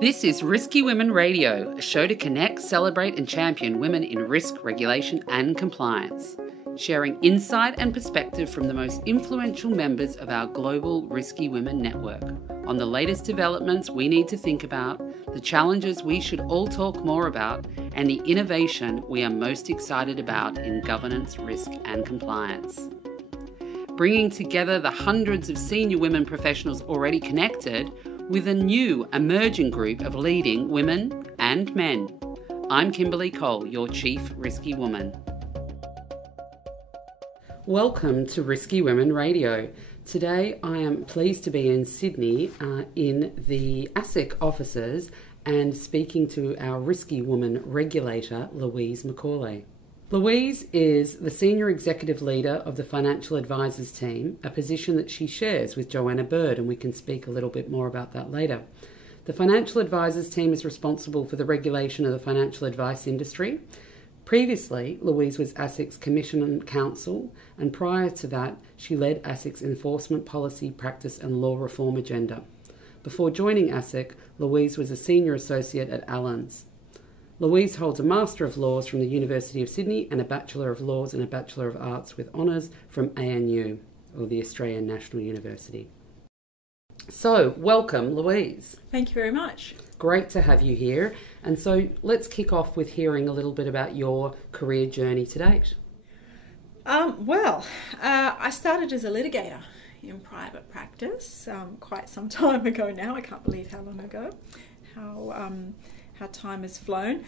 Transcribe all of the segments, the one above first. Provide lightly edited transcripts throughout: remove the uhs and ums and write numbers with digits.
This is Risky Women Radio, a show to connect, celebrate and champion women in risk, regulation and compliance, sharing insight and perspective from the most influential members of our global Risky Women network on the latest developments we need to think about, the challenges we should all talk more about, and the innovation we are most excited about in governance, risk and compliance. Bringing together the hundreds of senior women professionals already connected with a new emerging group of leading women and men. I'm Kimberly Cole, your Chief Risky Woman. Welcome to Risky Women Radio. Today I am pleased to be in Sydney in the ASIC offices and speaking to our Risky Woman regulator, Louise Macaulay. Louise is the Senior Executive Leader of the Financial Advisors team, a position that she shares with Joanna Bird, and we can speak a little bit more about that later. The Financial Advisors team is responsible for the regulation of the financial advice industry. Previously, Louise was ASIC's Commission and Counsel, and prior to that, she led ASIC's enforcement policy, practice and law reform agenda. Before joining ASIC, Louise was a Senior Associate at Allens. Louise holds a Master of Laws from the University of Sydney and a Bachelor of Laws and a Bachelor of Arts with honours from ANU, or the Australian National University. So, welcome, Louise. Thank you very much. Great to have you here. And so, let's kick off with hearing a little bit about your career journey to date. I started as a litigator in private practice quite some time ago now. I can't believe how long ago. How time has flown.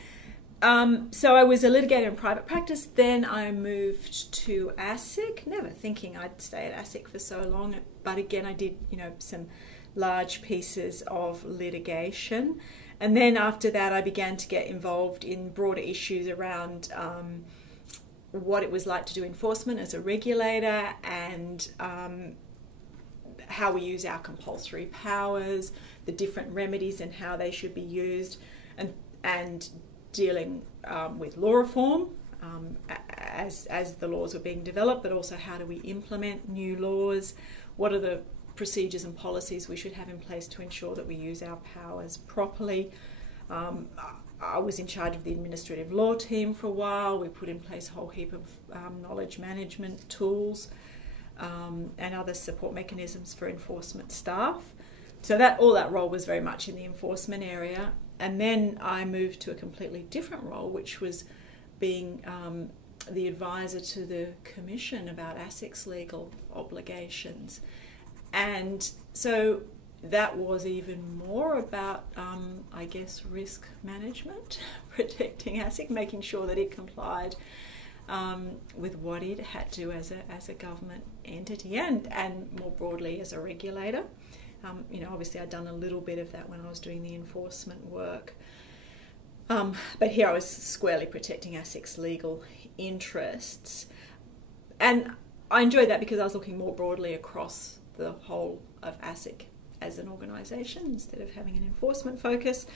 So I was a litigator in private practice. Then I moved to ASIC, never thinking I'd stay at ASIC for so long. But again, I did, some large pieces of litigation. And then after that, I began to get involved in broader issues around what it was like to do enforcement as a regulator and how we use our compulsory powers, the different remedies and how they should be used, and dealing with law reform as the laws were being developed, but also how do we implement new laws, what are the procedures and policies we should have in place to ensure that we use our powers properly. I was in charge of the administrative law team for a while. We put in place a whole heap of knowledge management tools and other support mechanisms for enforcement staff. So all that role was very much in the enforcement area. And then I moved to a completely different role, which was being the advisor to the Commission about ASIC's legal obligations. And so that was even more about, risk management, protecting ASIC, making sure that it complied with what it had to as a government entity and more broadly as a regulator. Obviously I'd done a little bit of that when I was doing the enforcement work. But here I was squarely protecting ASIC's legal interests. And I enjoyed that because I was looking more broadly across the whole of ASIC as an organisation instead of having an enforcement focus.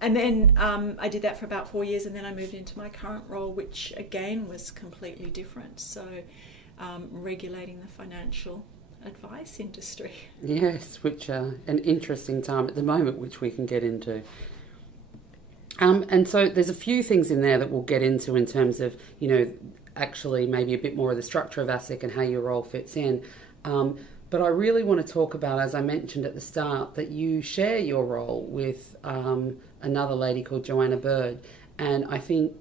And then I did that for about 4 years, and then I moved into my current role, which again was completely different. So regulating the financial advice industry. Yes, which an interesting time at the moment, which we can get into. And so there's a few things in there that we'll get into in terms of, actually maybe a bit more of the structure of ASIC and how your role fits in. But I really want to talk about, as I mentioned at the start, that you share your role with another lady called Joanna Bird. And I think,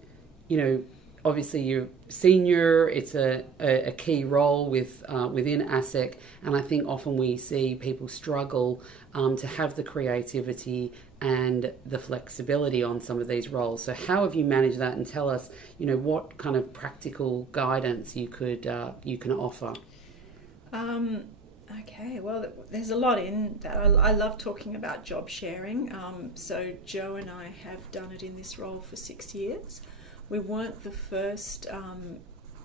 obviously you're senior, it's a key role within ASIC, and I think often we see people struggle to have the creativity and the flexibility on some of these roles. So how have you managed that, and tell us, what kind of practical guidance you can offer? Okay, well, there's a lot in that. I love talking about job sharing. So Joe and I have done it in this role for 6 years. We weren't the first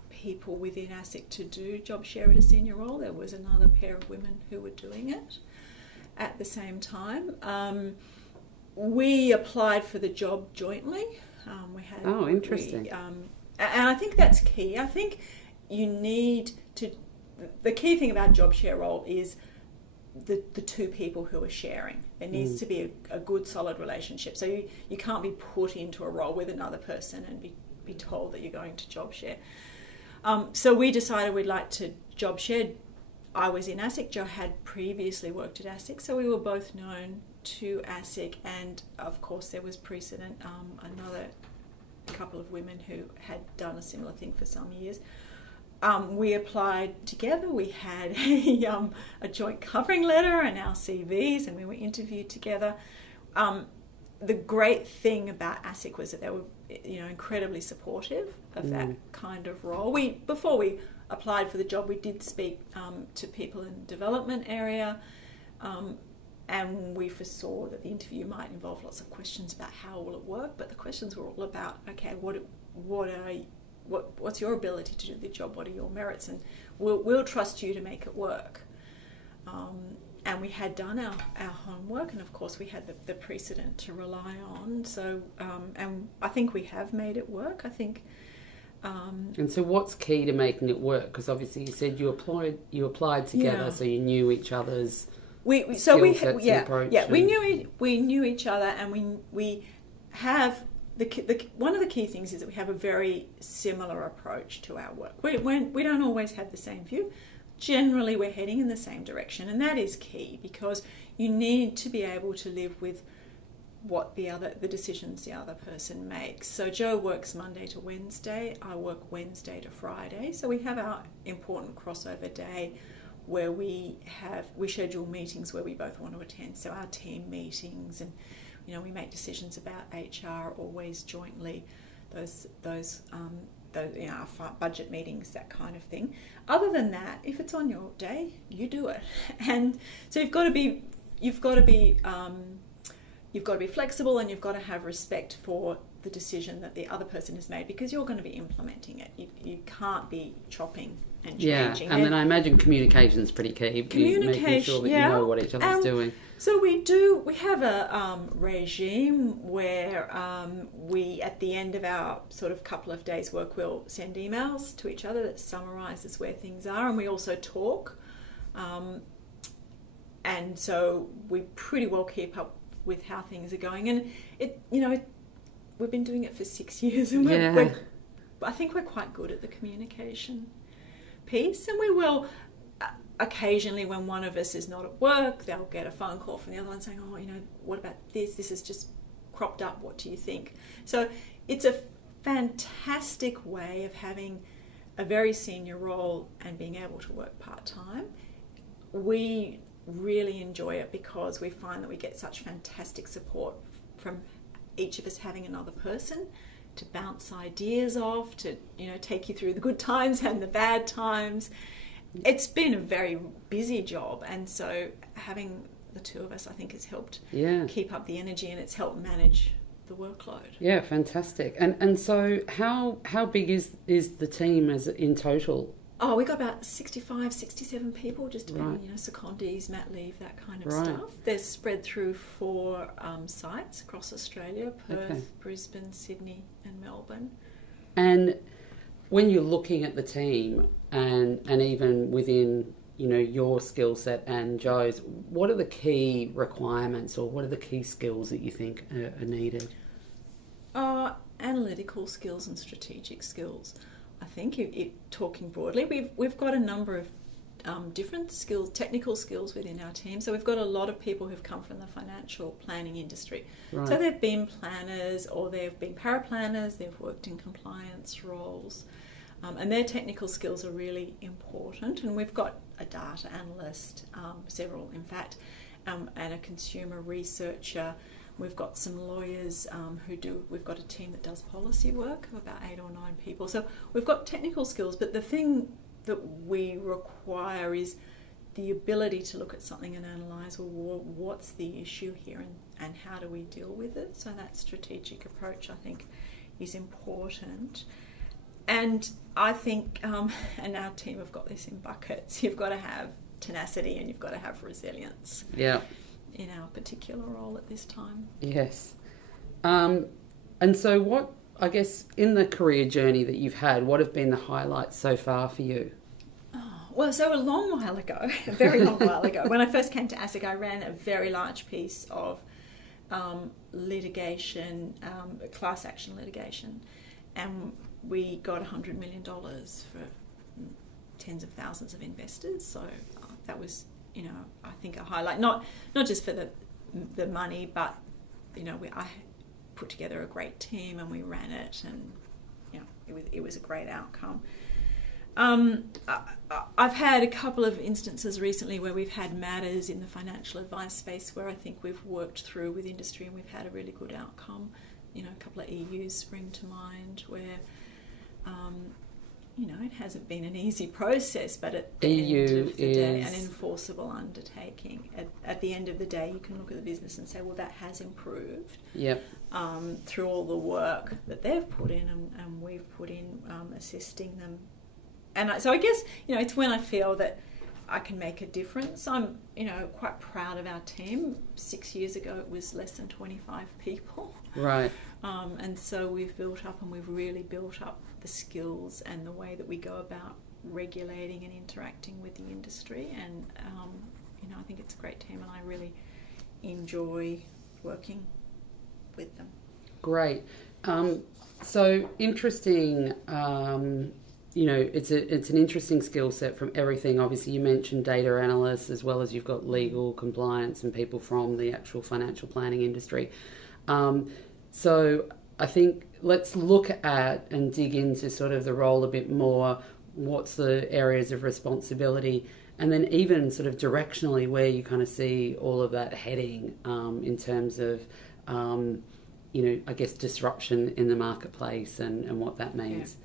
people within ASIC to do job share at a senior role. There was another pair of women who were doing it at the same time. We applied for the job jointly. Interesting. And I think that's key. I think you need to... The key thing about job share role is the two people who are sharing. There needs to be a good, solid relationship. So you can't be put into a role with another person and be told that you're going to job share. So we decided we'd like to job share. I was in ASIC. Joe had previously worked at ASIC, so we were both known to ASIC, and of course there was precedent. Another couple of women who had done a similar thing for some years. We applied together. We had a joint covering letter and our CVs, and we were interviewed together. The great thing about ASIC was that they were, incredibly supportive of that kind of role. Before we applied for the job, we did speak to people in the development area, and we foresaw that the interview might involve lots of questions about how will it work. But the questions were all about, okay, what's your ability to do the job? What are your merits? And we'll trust you to make it work. And we had done our homework, and of course we had the precedent to rely on. So, and I think we have made it work. I think. And so, what's key to making it work? Because obviously, you said you applied together, so you knew each other's. We knew each other, and we have one of the key things is that we have a very similar approach to our work. We don't always have the same view. Generally, we're heading in the same direction, and that is key because you need to be able to live with what the decisions the other person makes. So Joe works Monday to Wednesday, I work Wednesday to Friday. So we have our important crossover day where we schedule meetings where we both want to attend. So our team meetings, and we make decisions about HR always jointly. Our budget meetings, that kind of thing. Other than that, if it's on your day, you do it. And so you've got to be flexible, and you've got to have respect for the decision that the other person has made, because you're going to be implementing it. You can't be chopping and changing. Yeah, and then I imagine communication is pretty key. Making sure that you know what each other's doing. So we have a regime where we, at the end of our sort of couple of days' work, we'll send emails to each other that summarises where things are, and we also talk. And so we pretty well keep up with how things are going. And we've been doing it for 6 years, and I think we're quite good at the communication piece, and we will. Occasionally, when one of us is not at work, they'll get a phone call from the other one saying, what about this? This has just cropped up. What do you think? So it's a fantastic way of having a very senior role and being able to work part-time. We really enjoy it because we find that we get such fantastic support from each of us having another person to bounce ideas off, to take you through the good times and the bad times. It's been a very busy job, and so having the two of us, I think, has helped keep up the energy, and it's helped manage the workload. Yeah, fantastic. And so how big is the team as in total? Oh, we got about 65, 67 people, just depending, secondees, mat leave, that kind of stuff. They're spread through 4 sites across Australia: Perth, Brisbane, Sydney and Melbourne. And when you're looking at the team, and even within your skill set and Joe's, what are the key requirements, or what are the key skills that you think are needed? Analytical skills and strategic skills. I think, talking broadly, we've got a number of different skills, technical skills within our team. So we've got a lot of people who've come from the financial planning industry. Right. So they've been planners, or they've been paraplanners, they've worked in compliance roles. And their technical skills are really important. And we've got a data analyst, several in fact, and a consumer researcher. We've got some lawyers we've got a team that does policy work of about 8 or 9 people. So we've got technical skills, but the thing that we require is the ability to look at something and analyse, what's the issue here, and how do we deal with it? So that strategic approach, I think, is important. And I think, and our team have got this in buckets, you've got to have tenacity and you've got to have resilience. Yeah. In our particular role at this time. Yes. And so what, I guess, in the career journey that you've had, what have been the highlights so far for you? Oh, Well, so a long while ago, a very long while ago, when I first came to ASIC, I ran a very large piece of litigation, class action litigation, and we got $100 million for tens of thousands of investors. So that was, I think a highlight, not just for the money, but I put together a great team and we ran it, and it was a great outcome. I've had a couple of instances recently where we've had matters in the financial advice space where I think we've worked through with industry and we've had a really good outcome. A couple of EUs spring to mind where, it hasn't been an easy process, but at the end of the day, an enforceable undertaking. At the end of the day, you can look at the business and say, well, that has improved. Yep. Through all the work that they've put in and we've put in assisting them. And so I guess, it's when I feel that I can make a difference. I'm, quite proud of our team. 6 years ago, it was less than 25 people. Right. And so we've built up, and we've really built up the skills and the way that we go about regulating and interacting with the industry. And, I think it's a great team, and I really enjoy working with them. Great. So interesting. It's an interesting skill set from everything. Obviously, you mentioned data analysts, as well as you've got legal, compliance, and people from the actual financial planning industry. So I think let's look at and dig into sort of the role a bit more. What's the areas of responsibility? And then even sort of directionally where you kind of see all of that heading in terms of, I guess, disruption in the marketplace and what that means.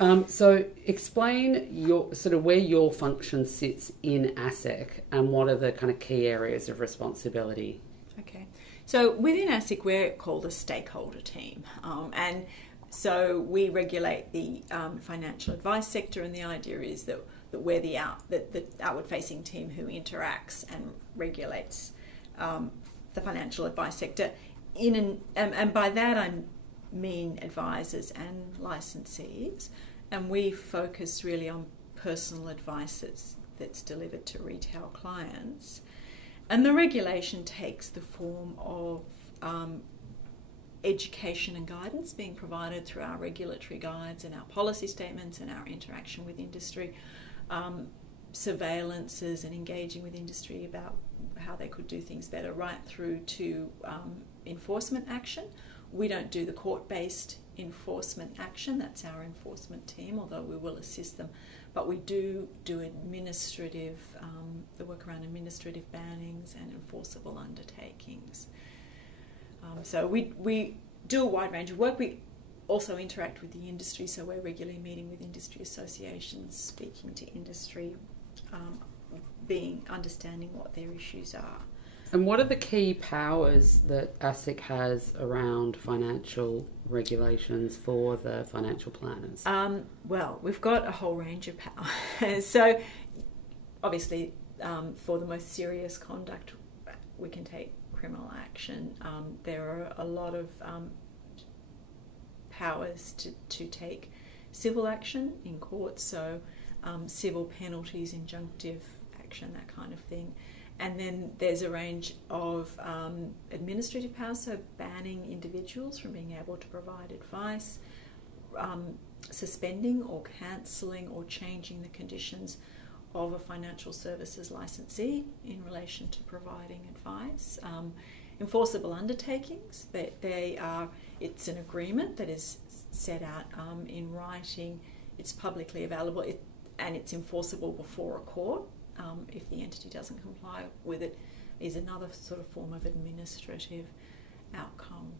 Yeah. So explain where your function sits in ASIC and what are the kind of key areas of responsibility. Okay. So within ASIC, we're called a stakeholder team. And so we regulate the financial advice sector, and the idea is that we're the outward-facing team who interacts and regulates the financial advice sector. And by that I mean advisors and licensees, and we focus really on personal advice that's delivered to retail clients. And the regulation takes the form of education and guidance being provided through our regulatory guides and our policy statements and our interaction with industry, surveillances and engaging with industry about how they could do things better, right through to enforcement action. We don't do the court-based enforcement action, that's our enforcement team, although we will assist them. But we do administrative, the work around administrative bannings and enforceable undertakings. So we do a wide range of work. We also interact with the industry, so we're regularly meeting with industry associations, speaking to industry, understanding what their issues are. And what are the key powers that ASIC has around financial regulations for the financial planners? Well, we've got a whole range of powers. So, obviously, for the most serious conduct, we can take criminal action. There are a lot of powers to take civil action in court, so civil penalties, injunctive action, that kind of thing. And then there's a range of administrative powers, so banning individuals from being able to provide advice, suspending or cancelling or changing the conditions of a financial services licensee in relation to providing advice. Enforceable undertakings, it's an agreement that is set out in writing, it's publicly available, and it's enforceable before a court. If the entity doesn't comply with it, is another sort of form of administrative outcome.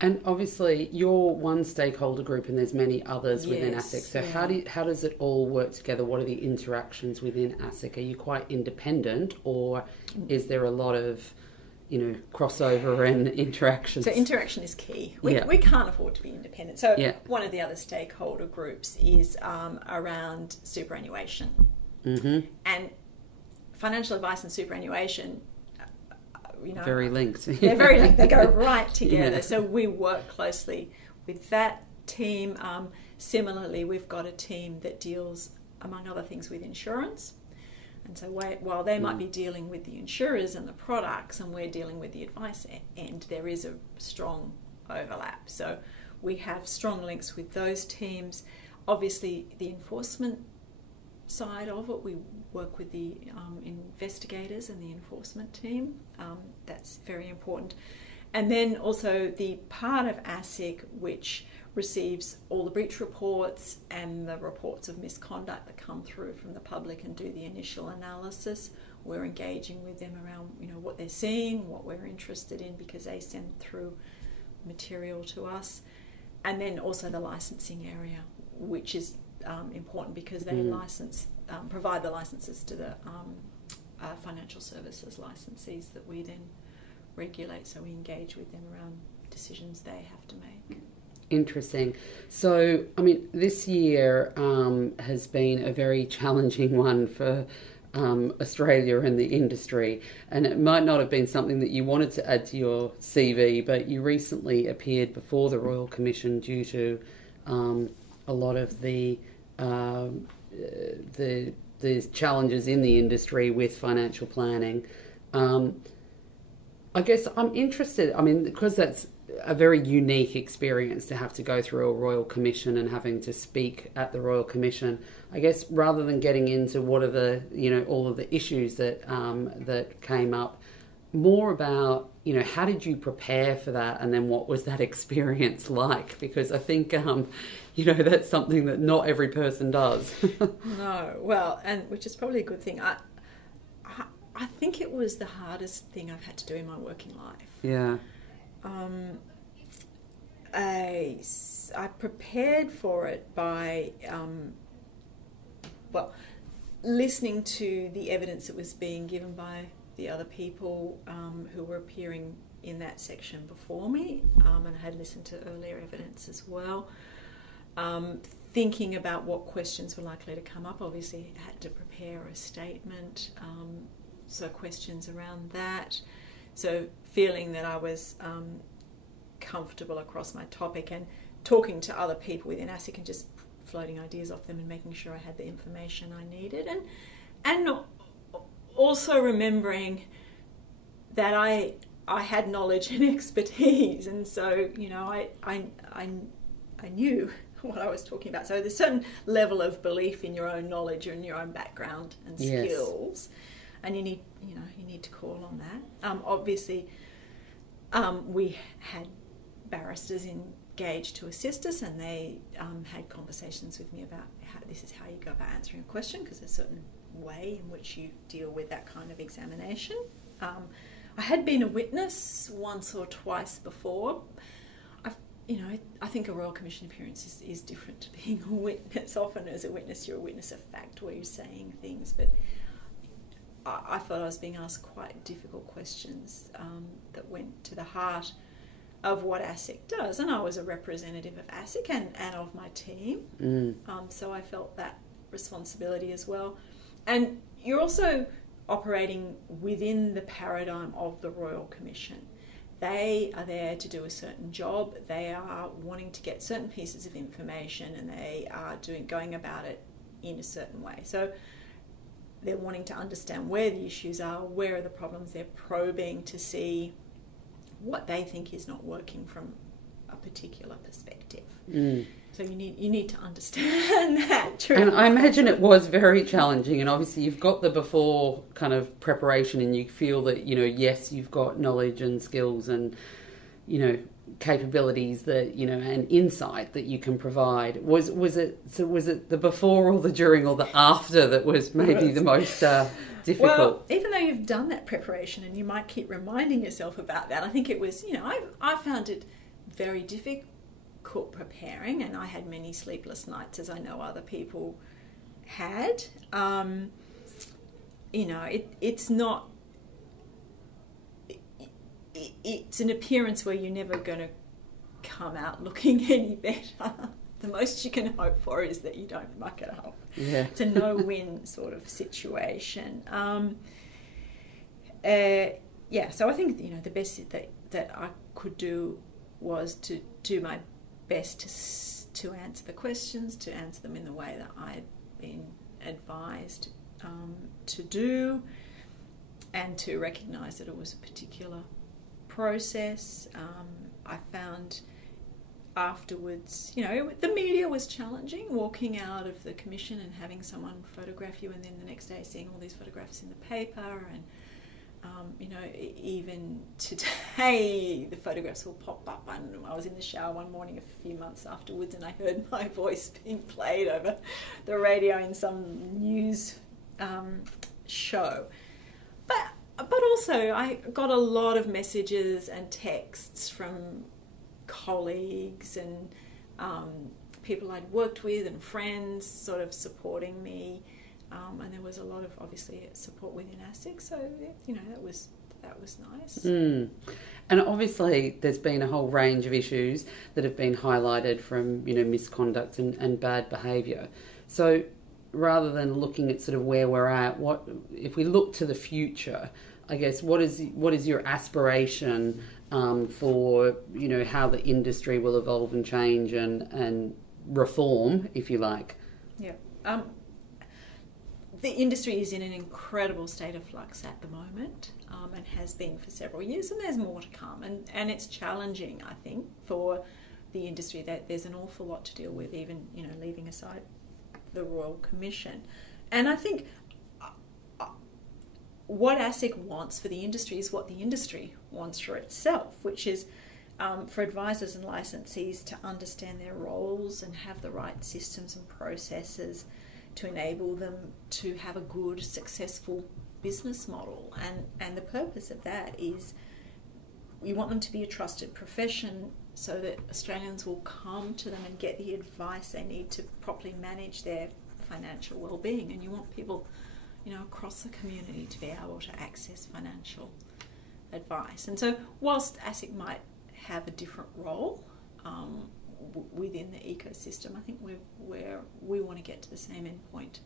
And obviously, you're one stakeholder group, and there's many others within ASIC. So how does it all work together? What are the interactions within ASIC? Are you quite independent, or is there a lot of crossover and interactions? So interaction is key. We can't afford to be independent. So one of the other stakeholder groups is around superannuation. Mm-hmm. And financial advice and superannuation, very linked. They're very linked. They go right together. Yeah. So we work closely with that team. Similarly, we've got a team that deals among other things, with insurance. And so while they might be dealing with the insurers and the products and we're dealing with the advice end, there is a strong overlap. So we have strong links with those teams. Obviously, the enforcement side of it, we work with the investigators and the enforcement team. That's very important. And then also the part of ASIC which receives all the breach reports and the reports of misconduct that come through from the public and do the initial analysis. We're engaging with them around, what they're seeing, what we're interested in, because they send through material to us. And then also the licensing area, which is important because they provide the licenses to the financial services licensees that we then regulate. So we engage with them around decisions they have to make. Interesting. So, this year has been a very challenging one for Australia and the industry, and it might not have been something that you wanted to add to your CV, but you recently appeared before the Royal Commission due to a lot of the challenges in the industry with financial planning. I guess I'm interested, because that's a very unique experience to have to go through a Royal Commission and having to speak at the Royal Commission. I guess rather than getting into what are the, all of the issues that that came up, more about, how did you prepare for that, and then what was that experience like? Because I think, that's something that not every person does. No, well, and which is probably a good thing. I think it was the hardest thing I've had to do in my working life. Yeah. I prepared for it by, listening to the evidence that was being given by the other people who were appearing in that section before me, and I had listened to earlier evidence as well. Thinking about what questions were likely to come up. Obviously, I had to prepare a statement, so questions around that. So feeling that I was comfortable across my topic and talking to other people within ASIC and just floating ideas off them and making sure I had the information I needed, and also remembering that I had knowledge and expertise, and so I knew what I was talking about. So there's a certain level of belief in your own knowledge and your own background and skills, and you need to call on that. Obviously, we had barristers engaged to assist us, and they had conversations with me about this is how you go about answering a question, because there's a certain way in which you deal with that kind of examination. I had been a witness once or twice before. I think a Royal Commission appearance is different to being a witness. Often as a witness, you're a witness of fact where you're saying things, but I felt I was being asked quite difficult questions that went to the heart of what ASIC does, and I was a representative of ASIC and of my team, so I felt that responsibility as well. And you're also operating within the paradigm of the Royal Commission. They are there to do a certain job, they are wanting to get certain pieces of information, and they are going about it in a certain way. So they're wanting to understand where the issues are, where are the problems, they're probing to see what they think is not working from a particular perspective. So you need to understand that. And I imagine it was very challenging, and obviously you've got the before kind of preparation, and you feel that, yes, you've got knowledge and skills and, capabilities that, and insight that you can provide. Was it the before or the during or the after that was maybe the most difficult? Well, even though you've done that preparation and you might keep reminding yourself about that, I think it was, I found it very difficult preparing, and I had many sleepless nights, as I know other people had. It's not... It's an appearance where you're never going to come out looking any better. The most you can hope for is that you don't muck it up. Yeah. It's a no-win sort of situation. So I think the best that I could do was to do my best to answer the questions, to answer them in the way that I'd been advised to do, and to recognise that it was a particular process. I found afterwards, the media was challenging, walking out of the commission and having someone photograph you, and then the next day seeing all these photographs in the paper, and even today the photographs will pop up. And I was in the shower one morning a few months afterwards, and I heard my voice being played over the radio in some news show. But also I got a lot of messages and texts from colleagues and people I'd worked with and friends sort of supporting me, and there was a lot of obviously support within ASIC, so that was nice. And obviously there's been a whole range of issues that have been highlighted, from misconduct and bad behaviour. So rather than looking at sort of where we're at, what if we look to the future? I guess what is your aspiration for how the industry will evolve and change and reform, if you like? Yeah, the industry is in an incredible state of flux at the moment, and has been for several years, and there's more to come. And it's challenging, I think, for the industry. That there's an awful lot to deal with, even leaving aside the Royal Commission. And I think what ASIC wants for the industry is what the industry wants for itself, which is for advisors and licensees to understand their roles and have the right systems and processes to enable them to have a good, successful business model. And the purpose of that is we want them to be a trusted profession, so that Australians will come to them and get the advice they need to properly manage their financial well-being. And you want people, across the community to be able to access financial advice. And so whilst ASIC might have a different role within the ecosystem, I think we want to get to the same endpoint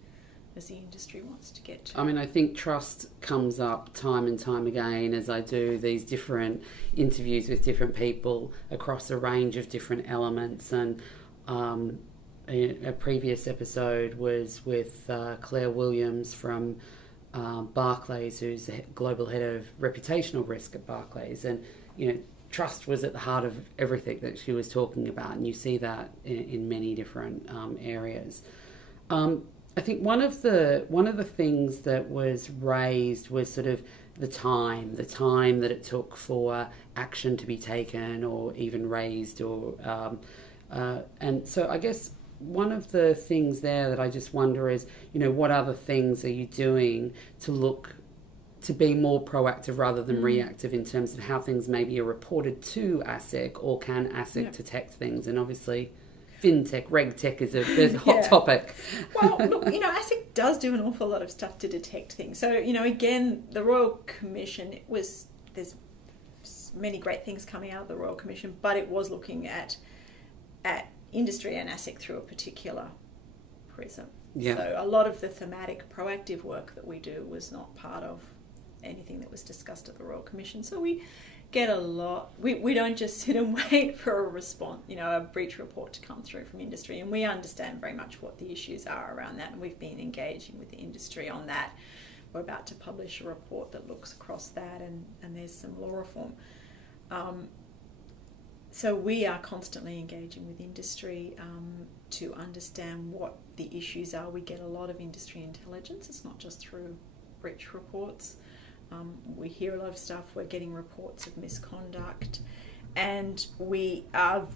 as the industry wants to get to. I mean, I think trust comes up time and time again as I do these different interviews with different people across a range of different elements. And a previous episode was with Claire Williams from Barclays, who's the global head of reputational risk at Barclays. And, trust was at the heart of everything that she was talking about, and you see that in many different areas. I think one of the things that was raised was sort of the time that it took for action to be taken or even raised, and so I guess one of the things there that I just wonder is, what other things are you doing to be more proactive rather than reactive in terms of how things maybe are reported to ASIC, or can ASIC detect things? And obviously fintech, regtech is a hot topic. Well, look, ASIC does do an awful lot of stuff to detect things. So, again, the Royal Commission, there's many great things coming out of the Royal Commission, but it was looking at industry and ASIC through a particular prism. Yeah. So a lot of the thematic proactive work that we do was not part of anything that was discussed at the Royal Commission. So we get a lot, we don't just sit and wait for a response, a breach report to come through from industry, and we understand very much what the issues are around that, and we've been engaging with the industry on that. We're about to publish a report that looks across that, and there's some law reform. So we are constantly engaging with industry to understand what the issues are. We get a lot of industry intelligence. It's not just through breach reports. We hear a lot of stuff. We're getting reports of misconduct, and we are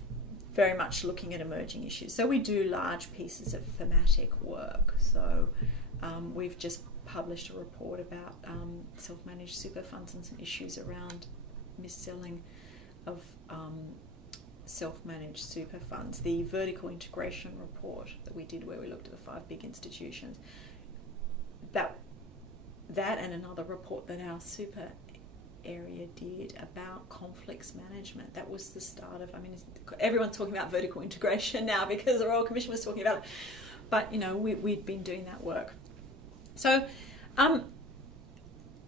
very much looking at emerging issues. So we do large pieces of thematic work. So we've just published a report about self-managed super funds and some issues around mis-selling of self-managed super funds. The vertical integration report that we did, where we looked at the 5 big institutions, that and another report that our super area did about conflicts management. That was the start of, everyone's talking about vertical integration now because the Royal Commission was talking about it. But, we'd been doing that work. So,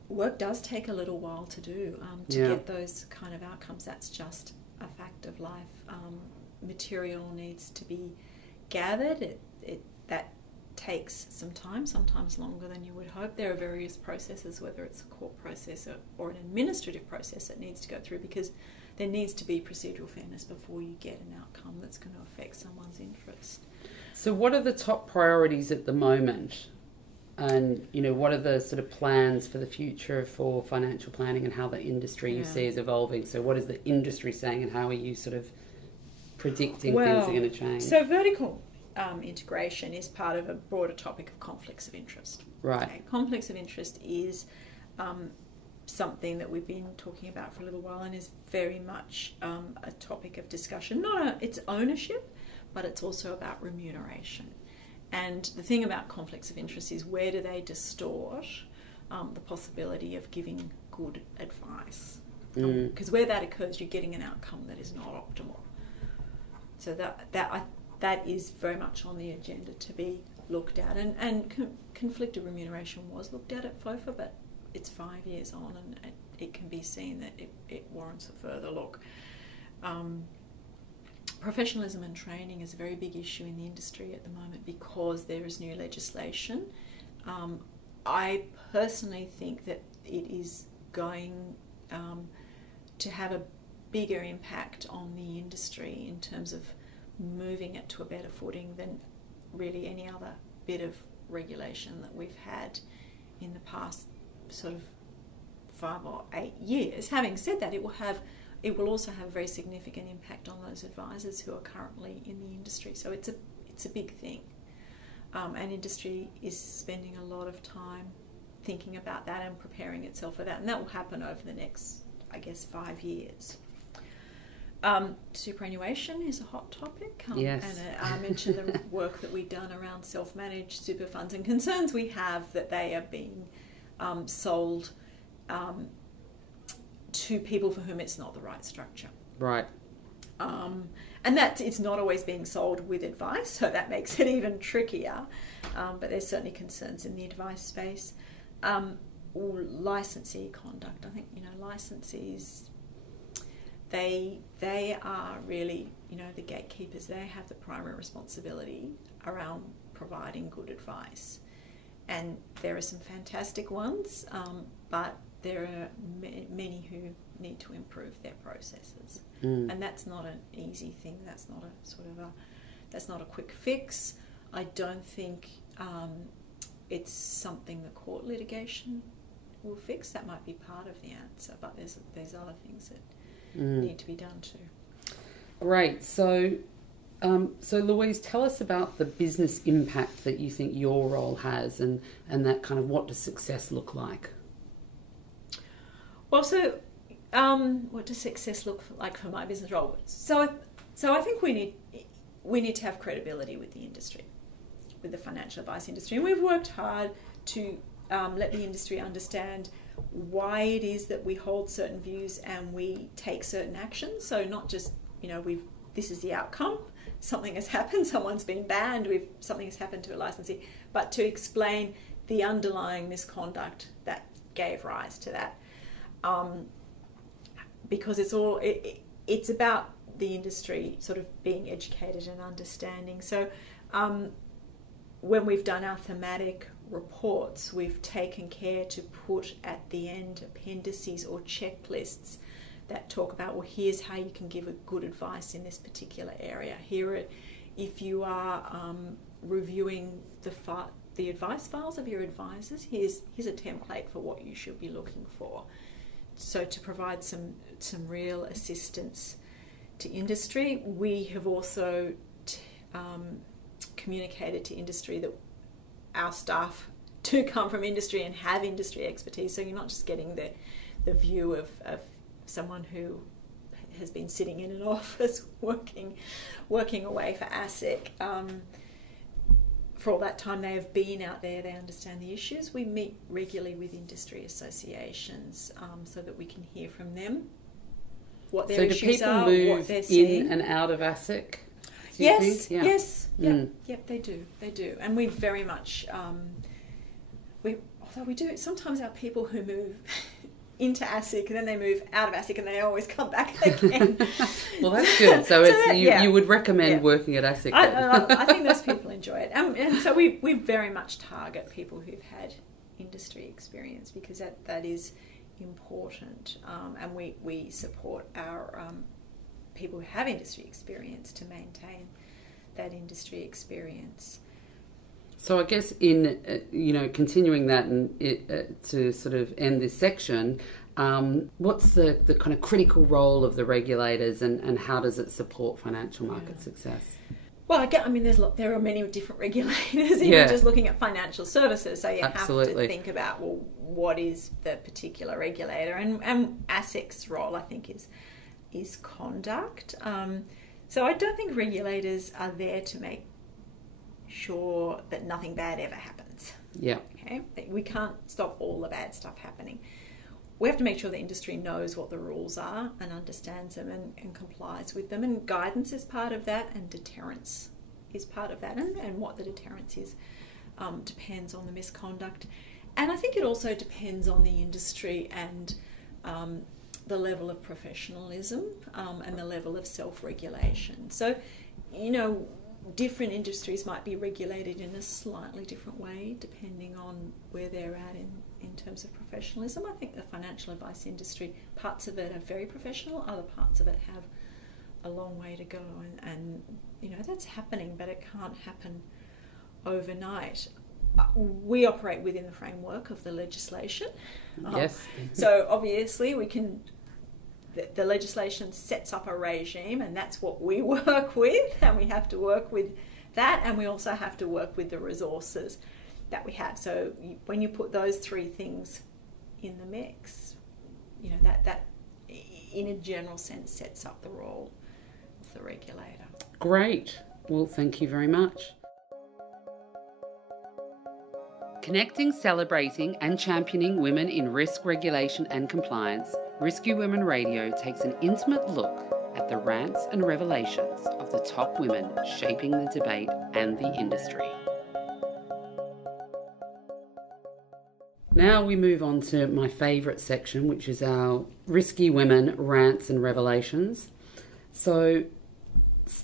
work does take a little while to do to get those kind of outcomes. That's just a fact of life. Material needs to be gathered. That takes some time, sometimes longer than you would hope. There are various processes, whether it's a court process or an administrative process that needs to go through, because there needs to be procedural fairness before you get an outcome that's going to affect someone's interest. So what are the top priorities at the moment? And, what are the sort of plans for the future for financial planning and how the industry you see is evolving? So what is the industry saying and how are you sort of predicting things are going to change? So vertical integration is part of a broader topic of conflicts of interest. Right. Okay? Conflicts of interest is something that we've been talking about for a little while and is very much a topic of discussion. It's ownership, but it's also about remuneration. And the thing about conflicts of interest is, where do they distort the possibility of giving good advice? Because where that occurs, you're getting an outcome that is not optimal. So that is very much on the agenda to be looked at. And conflicted remuneration was looked at FOFA, but it's 5 years on, and it can be seen that it warrants a further look. Professionalism and training is a very big issue in the industry at the moment because there is new legislation. I personally think that it is going to have a bigger impact on the industry in terms of moving it to a better footing than really any other bit of regulation that we've had in the past sort of 5 or 8 years. Having said that, it will also have a very significant impact on those advisors who are currently in the industry. So it's a big thing. And industry is spending a lot of time thinking about that and preparing itself for that. And that will happen over the next, 5 years. Superannuation is a hot topic. Yes. And I mentioned the work that we've done around self-managed super funds and concerns we have that they are being sold to people for whom it's not the right structure. Right. And that it's not always being sold with advice, so that makes it even trickier. But there's certainly concerns in the advice space. Licensee conduct. I think, licensees, they are really, the gatekeepers. They have the primary responsibility around providing good advice. And there are some fantastic ones, but there are many who need to improve their processes. And that's not an easy thing. That's not that's not a quick fix. I don't think it's something the court litigation will fix. That might be part of the answer, but there's other things that need to be done too. Great. So Louise, tell us about the business impact that you think your role has, and that kind of, what does success look like? Well, so what does success look like for my business role? So I think we need to have credibility with the industry, with the financial advice industry, and we've worked hard to let the industry understand why it is that we hold certain views and we take certain actions. So not just this is the outcome. Something has happened. Someone's been banned. Something has happened to a licensee, but to explain the underlying misconduct that gave rise to that. Because it's about the industry sort of being educated and understanding. So when we've done our thematic reports, we've taken care to put at the end appendices or checklists that talk about, well, here's how you can give a good advice in this particular area. If you are reviewing the advice files of your advisors, here's a template for what you should be looking for. So to provide some real assistance to industry, we have also communicated to industry that our staff do come from industry and have industry expertise. So you're not just getting the view of someone who has been sitting in an office working away for ASIC. For all that time they have been out there, they understand the issues. We meet regularly with industry associations so that we can hear from them what their issues are, what they're seeing. So do people move in and out of ASIC? Yes, yep, they do. And we very much, although we do, sometimes our people who move into ASIC and then they move out of ASIC and they always come back again. Well, that's good. So, you would recommend working at ASIC? I think there's people in enjoy it. And so we very much target people who've had industry experience because that is important. And we support our people who have industry experience to maintain that industry experience. So I guess in, continuing that and to sort of end this section, what's the kind of critical role of the regulators and how does it support financial market success? Well, there are many different regulators, even just looking at financial services. So you have to think about, well, what is the particular regulator? And ASIC's role, I think, is conduct. So I don't think regulators are there to make sure that nothing bad ever happens. Yeah. Okay. We can't stop all the bad stuff happening. We have to make sure the industry knows what the rules are and understands them and complies with them. And guidance is part of that, and deterrence is part of that. And what the deterrence is depends on the misconduct. And I think it also depends on the industry and the level of professionalism and the level of self-regulation. So, different industries might be regulated in a slightly different way depending on where they're at in terms of professionalism. I think the financial advice industry, parts of it are very professional, other parts of it have a long way to go, and that's happening, but it can't happen overnight. We operate within the framework of the legislation. Yes. So obviously the legislation sets up a regime, and that's what we work with, and we have to work with that, and we also have to work with the resources that we have. So when you put those three things in the mix, that in a general sense sets up the role of the regulator. Great. Well, thank you very much. Connecting, celebrating and championing women in risk, regulation and compliance, Risky Women Radio takes an intimate look at the rants and revelations of the top women shaping the debate and the industry. Now we move on to my favourite section, which is our Risky Women rants and revelations. So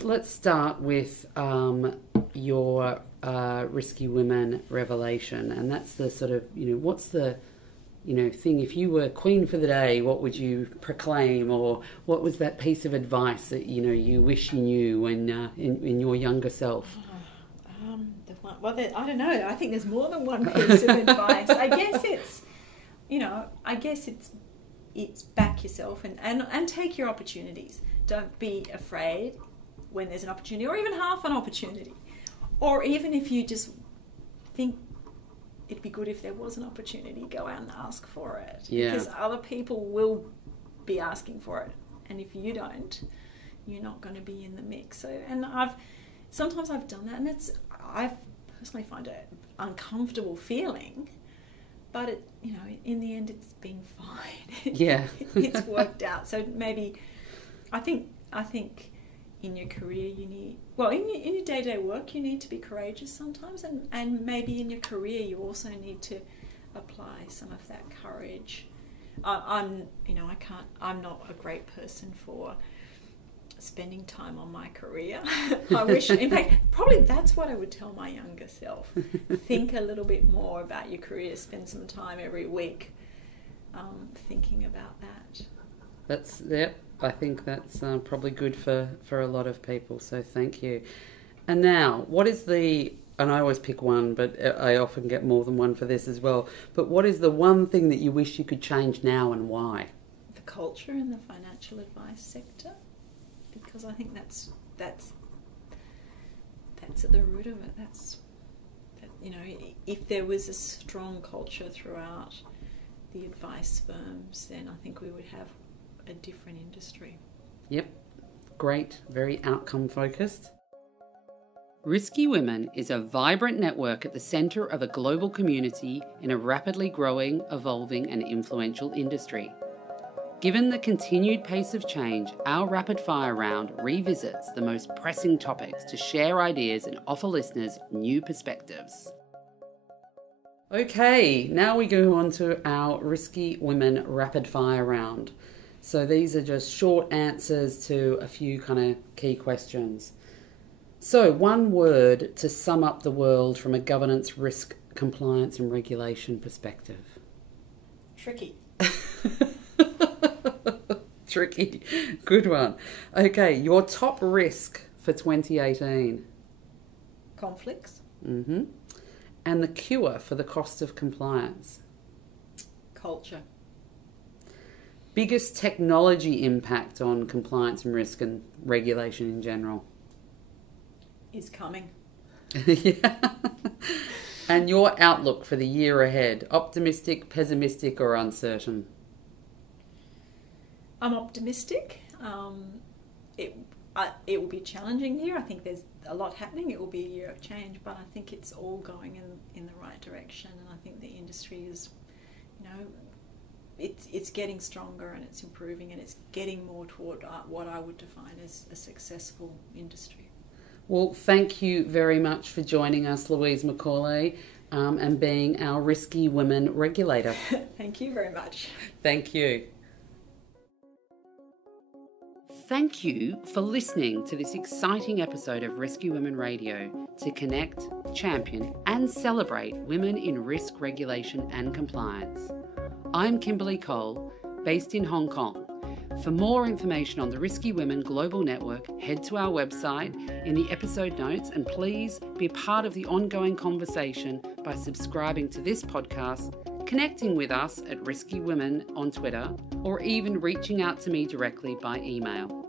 let's start with your Risky Women revelation, and that's the sort of, what's the thing, if you were queen for the day, what would you proclaim, or what was that piece of advice that you wish you knew when in your younger self? I don't know. I think there's more than one piece of advice. I guess it's back yourself and take your opportunities. Don't be afraid when there's an opportunity, or even half an opportunity, or even if you just think it'd be good if there was an opportunity, go out and ask for it. Yeah. Because other people will be asking for it, and if you don't, you're not going to be in the mix. So, and sometimes I've done that, and I personally find it uncomfortable feeling, but in the end, it's been fine. Yeah, it's worked out. So maybe, I think in your career in your day-to-day work you need to be courageous sometimes, and maybe in your career you also need to apply some of that courage. I'm not a great person for spending time on my career. I wish, in fact, probably that's what I would tell my younger self. Think a little bit more about your career, spend some time every week thinking about that. I think that's probably good for a lot of people, so thank you. And now, and I always pick one, but I often get more than one for this as well, but what is the one thing that you wish you could change now, and why? The culture in the financial advice sector, because I think that's at the root of it. If there was a strong culture throughout the advice firms, then I think we would have a different industry. Yep, great, very outcome focused. Risky Women is a vibrant network at the centre of a global community in a rapidly growing, evolving and influential industry. Given the continued pace of change, our rapid fire round revisits the most pressing topics to share ideas and offer listeners new perspectives. Okay, now we go on to our Risky Women rapid fire round. So these are just short answers to a few kind of key questions. So, one word to sum up the world from a governance, risk, compliance and regulation perspective. Tricky. Tricky. Good one. Okay, your top risk for 2018? Conflicts. Mm-hmm. And the cure for the cost of compliance? Culture. Biggest technology impact on compliance and risk and regulation in general? Is coming. Yeah. And your outlook for the year ahead? Optimistic, pessimistic or uncertain? I'm optimistic. It will be a challenging year. I think there's a lot happening. It will be a year of change, but I think it's all going in the right direction. And I think the industry is, it's getting stronger and it's improving and it's getting more toward what I would define as a successful industry. Well, thank you very much for joining us, Louise Macaulay, and being our Risky Women Regulator. Thank you very much. Thank you. Thank you for listening to this exciting episode of Risky Women Radio to connect, champion and celebrate women in risk, regulation and compliance. I'm Kimberly Cole, based in Hong Kong. For more information on the Risky Women Global Network, head to our website in the episode notes and please be a part of the ongoing conversation by subscribing to this podcast, connecting with us at Risky Women on Twitter, or even reaching out to me directly by email.